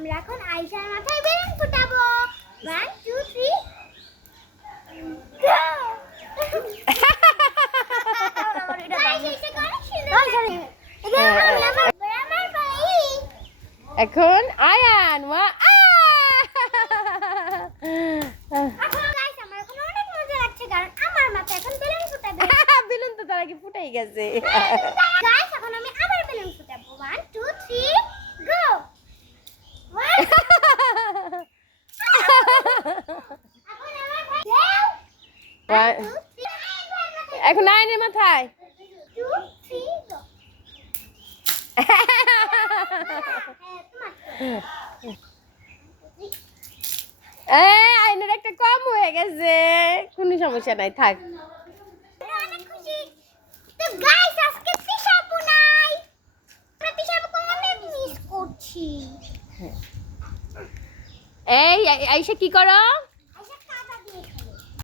আমরা এখন আয়েশার মাথায় বেলুন ফুটাবো 1 2 3 এখন আয়ান বেলুন তো তার আগে ফুটাই গেছে। এখন আমি আবার বেলুন ফুটাবো 1 2 3 গো। এখন আয়নের মাথায় আয়নের একটা কম হয়ে গেছে, কোনো সমস্যা নাই, থাক। অনেক খুশি তো গাইস, আজকে পিসাবু নাই, আমরা পিসাবুকে অনেক মিস করছি। এই আয়েশা কি করো?